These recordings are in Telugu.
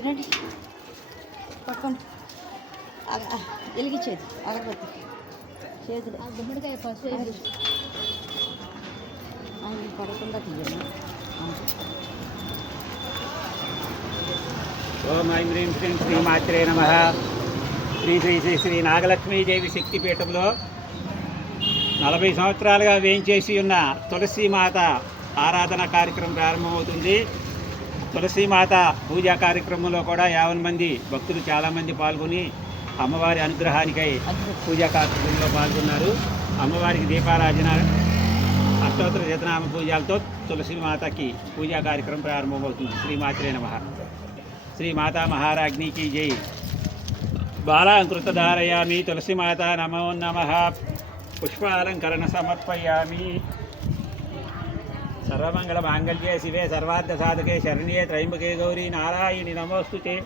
రండి పట్టుకోండి. అగ- ఆ, వెలిగించేది అగరబత్తి. చేతులు గుమ్మడికాయ పసుపు ఆయన పడకుండా తీయండి ఓం ఐం హ్రీం శ్రీం శ్రీమాత్రే నమ. శ్రీ శ్రీ శ్రీ శ్రీ నాగలక్ష్మీదేవి శక్తిపీఠంలో నలభై సంవత్సరాలుగా వేయించేసి ఉన్న తులసీమాత ఆరాధన కార్యక్రమం ప్రారంభమవుతుంది. తులసీమాత పూజా కార్యక్రమంలో కూడా యావన్ మంది భక్తులు చాలామంది పాల్గొని అమ్మవారి అనుగ్రహానికై పూజా కార్యక్రమంలో పాల్గొన్నారు. అమ్మవారికి దీపారాధన అష్టోత్తర జతనామ పూజలతో తులసీమాతకి పూజా కార్యక్రమం ప్రారంభమవుతుంది. శ్రీమాత్రే నమ. శ్రీ మహారాజ్నికి జై. బాలాంకృతధారయామి తులసిమాత నమో నమ. పుష్పాలంకరణ సమర్పయామి. సర్వమంగళ మాంగళ్యే శివే సర్వార్థ సాధకే శరణ్యే త్రయంబకే గౌరీ నారాయణి. నమోస్తుతే.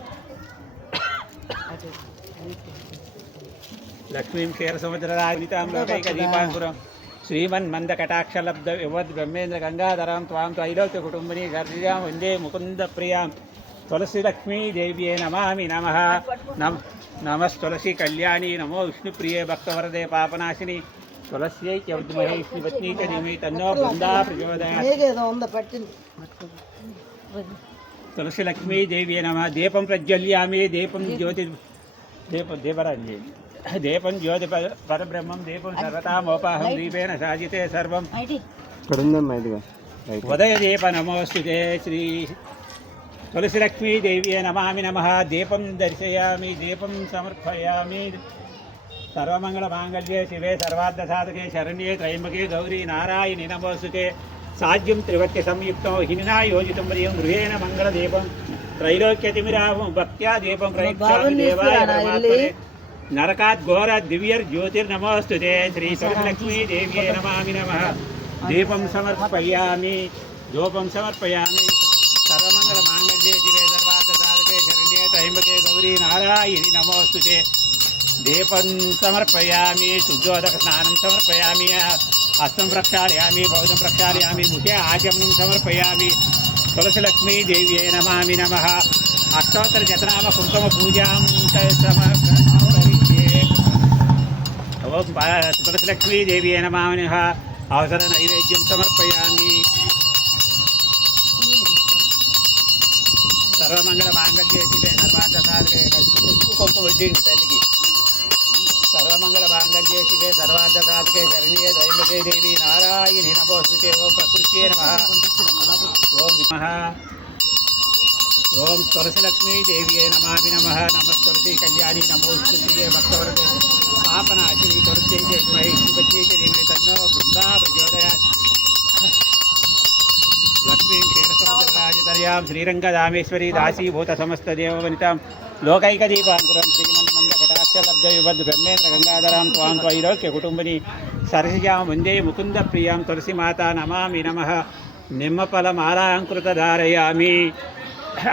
లక్ష్మీం క్షీర సముద్రరాజితాం లోకైక దీపాంకురం. శ్రీమన్మంద కటాక్షలబ్ధ వివద్ బ్రహ్మేంద్ర గంగాధరాం త్వాం త్రైలోక్య కుటుంబిని గర్జాం వందే ముకుంద ప్రియాం. తులసి లక్ష్మీ దేవ్యే నమామి నమ. నమ నమస్తులసి కళ్యాణి. నమో విష్ణుప్రియే భక్తవరదే పాపనాశిని. తులస్యై విద్మహే విష్ణుపత్ని ధీమహి తన్నో బృందా ప్రచోదయాత్ ఏదో ఉందో పట్టింది తులసి లక్ష్మీ దేవ్యే నమ దీపం ప్రజ్వల్యామి దీపం జ్యోతి దీపం దీపరాజ్ఞి దీపం జ్యోతి పర- పరబ్రహ్మం దీపం సర్వతామోపాహం దీపేన సాజితే సర్వం ఐటి ఇక్కడ ఉందమ్మా ఇదిగో రైట్ ఉదయ దీప నమోస్తుతే శ్రీ తులసి సర్వమంగళ మాంగళ్యే శివే సర్వార్థ సాధకే శరణ్యే త్రయంబకే గౌరీ నారాయణి నమోస్తుతే. సాధ్యం త్రివత్య సంయుక్తం హినా యోజితం ప్రియం గృహేణ మంగళ దీపం త్రైలోక్యతిమిరాహం భక్త్యా దీపం ప్రయుక్తామి దేవాయ పరమాత్మనే. నరకాత్ ఘోర దివ్యర్ జ్యోతిర్నమోస్తుతే. శ్రీ సరస్లక్ష్మీ దేవ్యే నమామి నమ. దీపం సమర్పయామి. ధూపం సమర్పయామి. సర్వమంగళ మాంగళ్యే శివే సర్వార్థ సాధకే శరణ్యే త్రయంబకే గౌరీ నారాయణి నమోస్తుతే. దీపం సమర్పయామి శుద్ధోదక స్నానం సమర్పయామి హస్తం ప్రక్షాళయామి బౌద్ధం ప్రక్షాళయామి ముఖే ఆచమనం సమర్పయామి తులసి లక్ష్మీ దేవ్యే నమామి నమ అష్టోత్తర శతనామ కుంకుమ పూజాం సమర్పయే ఓం పా- తులసి లక్ష్మీ దేవ్యే నమామి నమః అవసర నైవేద్యం సమర్పయామి సర్వమంగళ మాంగళ్యే శివే సర్వార్థ సాధకే పుష్పు కొంపు వడ్డిండి తల్లికి సర్వమంగళ మాంగళ్యే సర్వార్థ సాధకే శరణ్యే దైవతే దేవి నారాయణి నమోస్తుతే ఓం ప్రకృత్యే నమ. ఓం విమః ఓం తులసిలక్ష్మీ దేవియే నమామి నమ. నమస్తులసి కళ్యాణి నమోస్తుతే భక్తవరదే. పాపనాశిని తులసి జగ్మహి శుభచే ధీమహి. తన్నో బృందా ప్రచోదయాత్. లక్ష్మీం క్షీరసముద్రరాజతర్యాం శ్రీరంగదామేశ్వరీ దాసీభూత లోకైక దీపాంకురం శ్రీమన్మంద కటాక్షలబ్ధ విబద్ధ బ్రహ్మేంద్ర గంగాధరాం త్వాం త్వైలోక్య కుటుంబిని సరసిజాం వందే ముకుంద ప్రియాం తులసి మాత నమామి నమ. నిమ్మఫల మాలాంకృత ధారయామి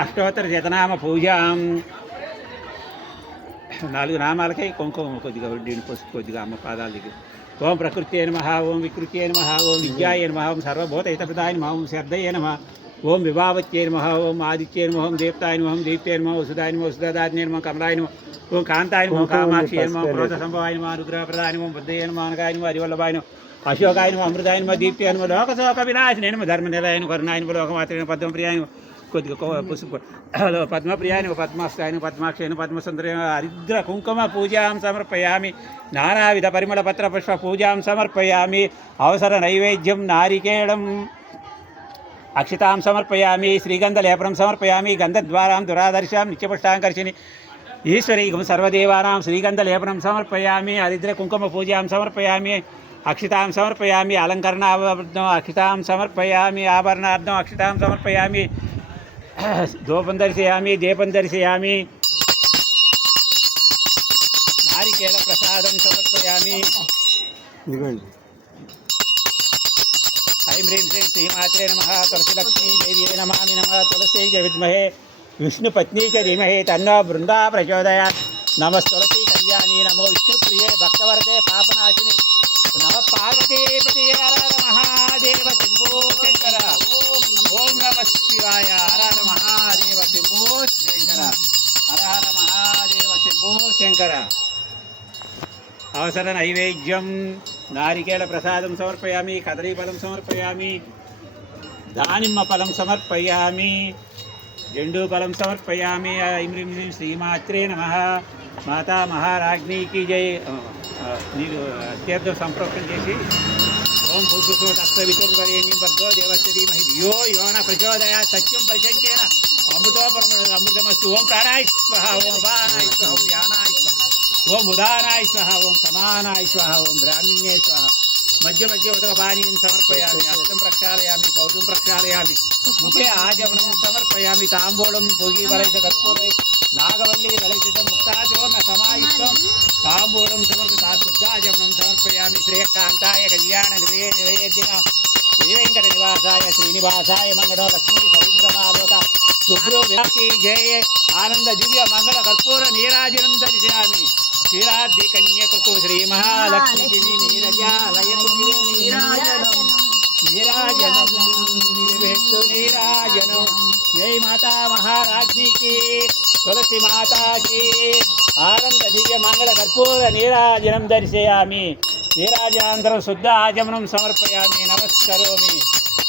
అష్టోత్తర శతనామ పూజాం నాలుగు నామాలకై కుంకుమ కొద్దిగా వడ్డీని పసుపు కొద్దిగా అమ్మ పాదాల దగ్గర. ఓం ప్రకృతి నమ ఓం వికృతి నమ ఓం విద్యాయ నమ ఓం సర్వభూత హితప్రదాయ నమ ఓం శ్రద్ధయ నమ. ఓం విభావత్యే నమ ఓం ఆదిత్యే నమ ఓం దీప్తాయ నమ ఓం దీప్తే నమ వసుదాయ నమ వసుదాదాజ్ఞే నమ కమలాయ నమ ఓం కాంతాయ నమ కామాక్షి నమ క్రోధ సంభవాయ నమ అనుగ్రహ ప్రదాయ నమ బుద్ధయ నమ అనగాయ నమ హరివల్లభాయ నమ అశోకాయ నమ అమృతాయ నమ దీప్తే నమ లోకశోక వినాశినే నమ ధర్మ నిలయ నమ కరుణాయ నమ లోకమాత్రే పద్మ ప్రియాయ నమ కొద్దిగా కో- పుసుపు హలో పద్మప్రియాని పద్మాస్తాయని పద్మాక్షయని పద్మసుందరి హరిద్ర కుంకుమ పూజాం సమర్పయామి నానావిధ పరిమళ పత్ర పుష్ప పూజాం సమర్పయామి అవసర నైవేద్యం నారికేళం అక్షితాం సమర్పయామి శ్రీగంధ లేపనం సమర్పయామి గంధద్వారాం దురాదర్శాం నిత్యపుష్టాంకర్షిని ఈశ్వరీగం సర్వదేవానాం శ్రీగంధ లేపనం సమర్పయామి హరిద్ర కుంకుమ పూజాం సమర్పయామి అక్షితాం సమర్పయామి అలంకరణార్థం అక్షితాం సమర్పయామి ఆభరణార్థం అక్షితాం సమర్పయామి ధూపం దర్శయామి దీపం దర్శయామి నారికేళ ప్రసాదం సమర్పయామి ఇదిగోండి ఐం హ్రీం శ్రీం శ్రీమాత్రే నమ. తులసిలక్ష్మీ దేవ్యే నమామి నమ. తులసీ చ విద్మహే. విష్ణుపత్నీ చ ధీమహే. తన్నో బృందా ప్రచోదయాత్ తులసి కళ్యాణి. నమో విష్ణుప్రియే భక్తవరదే పాపనాశిని. నమ పార్వతీపతి మహాదేవ శంభో శంకర. ఓం నమ శివాయ. హర హర మహాదేవ శంభో శంకర. హర హర మహాదేవ శంభో శంకర. అవసర నైవేద్యం. నారికేళ ప్రసాదం సమర్పయామి కదలీఫలం సమర్పయామి దానిమ్మ ఫలం సమర్పయామి జెండు ఫలం సమర్పయామి. ఐం హ్రీం శ్రీమాత్రే నమ. మాతా మహారాజ్ఞికి జై. ఆ, ఆ, మీరు తీర్థం సంప్రోక్షణ చేసి ఓం భూభుసో భర్గో దేవస్య ధీమహి ధియో యోన ప్రచోదయా సత్యం ప్రచంకేన అమృతోపరమ అమృతమస్తు ఓం ప్రాణాయ స్వహ. ఓం వానాయ స్వహ. ఓం ஓம் உதானாய் சுவா ஓம் சமானாய் சுவா ஓம் பிராமிணே சுவா மத்திய மத்திய உதகபானியம் சமர்ப்பயாமி அர்த்தம் பிரக்ஷாலயாமி பௌதம் பிரக்ஷாலயாமி முகே ஆஜமனம் சமர்ப்பயாமி தாம்போலம் பொகி வளைத்த கற்பூரை நாகவல்லி வளைத்திட்டம் முக்தாச்சோர்ண சமாயுக்தம் தாம்பூலம் சமர்ப்பிதா சுத்தாஜமனம் சமர்ப்பயாமி ஸ்ரீயகாந்தாய கல்யாண கிரியே நிலையத்தினா ஸ்ரீவெங்கட நிவாசாய ஸ்ரீனிவாசாய மங்கடோ லக்ஷ்மி சரிந்திரமாபோதா சுப்ரோ விராக்கி ஜெய ஆனந்த திவ்ய மங்கள கற்பூர நீராஜனம் தரிசாமி నీరాజనం కన్యకు శ్రీ మహాలక్ష్మికి నీరజాలయకు నీరాజనం. నీరాజనం. నిలబెట్టు నీరాజనం. జై మాతా మహారాజ్ఞికి తులసి మాతాకి. ఆనంద దివ్య మంగళ కర్పూర నీరాజనం దర్శయామి. నీరాజానంతరం శుద్ధ ఆచమనం సమర్పయామి. నమస్కరోమి.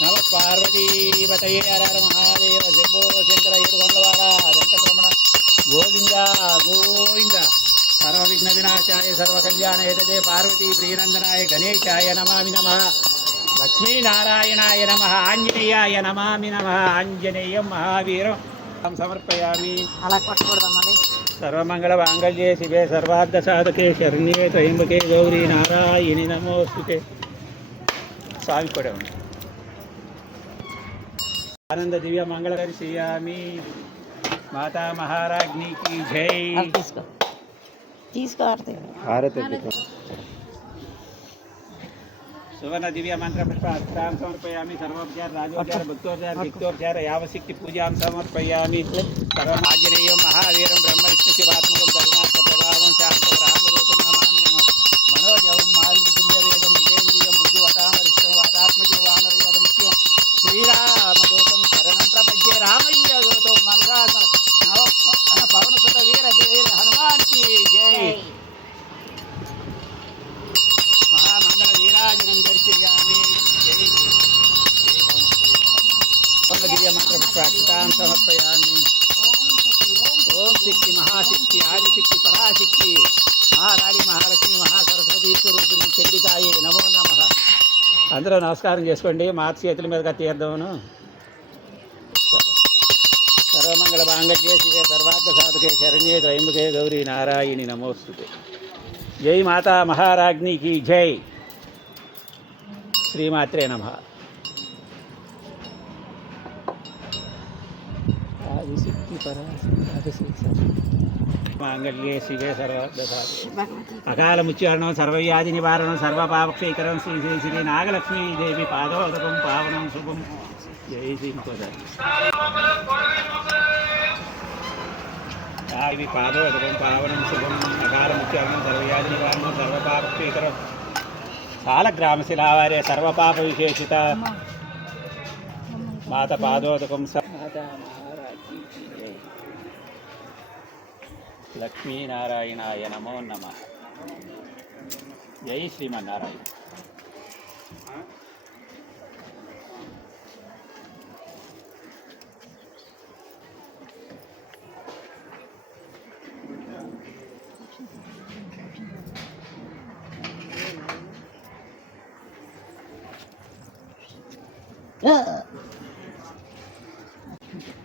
నమ పార్వతీపతయే హర హర మహాదేవ శంభో శంకర ఏడుకొండవాడ వెంకటరమణ. గోవింద గోవింద. వినాశాయ సర్వ కళ్యాణ ఏతదే పార్వతీ ప్రియనందనాయ గణేశాయ నమామి నమ. లక్ష్మీనారాయణాయ నమ. ఆంజనేయాయ నమామి నమ. ఆంజనేయం మహావీరం. సమర్పయామి. అలా కొట్టకూడదు మళ్ళీ సర్వమంగళ మాంగళ్యే శివే సర్వార్థ సాధకే శరణ్యే త్రయంబకే గౌరీ నారాయణి. నమోస్తుతే. స్వామి కూడా ఉంది. ఆనంద దివ్య మంగళ దర్శయామి. మాతా మహారాజ్ఞికి జై. सुवर्ण दिव्य मंत्र हस्ता समर्पयाम सर्वज्ञ राजोजार भक्तोजार भक्तोजार पूजा समर्पयाम आंजने महावीर ब्रह्म विष्णु शिवात्मक స్వరూపిణి చండికాయే నమో నమ. అందరూ నమస్కారం చేసుకోండి. మా చేతుల మీదుగా తీర్థమును. సర్వమంగళ మాంగళ్యే శివే సర్వార్థ సాధకే శరణ్యే త్రయంబకే గౌరీ నారాయణి నమోస్తుతే. జై మాతా మహారాజ్ఞికి జై. శ్రీమాత్రే నమ. పరాశక్తి మాంగళ్యే శివే అకాల ముచ్చారణం సర్వవ్యాధి నివారణం సర్వపాపక్షీకరం శ్రీ శ్రీ శ్రీ నాగలక్ష్మీ దేవి పాదోదకం పావనం శుభం. జై శ్రీ దేవి పాదోదకం పావనం శుభం. అకాల ముచ్చారణం సర్వవ్యాధి నివారణం సర్వపాపక్షీకరం చాలా గ్రామశిలావారే సర్వపాప విశేషిత మాత పాదోదకం మాత మహారాజ్ఞి జై. లక్ష్మీనారాయణాయ నమో నమ జై శ్రీమన్నారాయణ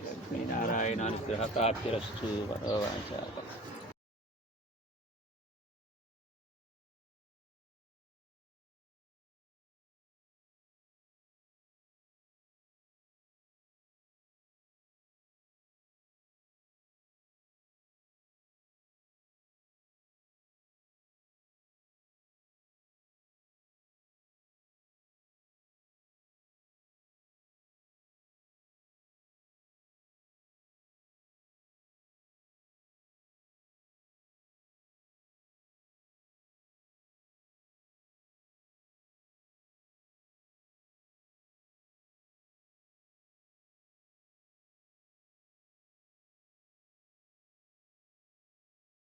లక్ష్మీనారాయణ అనుగ్రహ ప్రాప్తిరస్తు మనోవాంఛ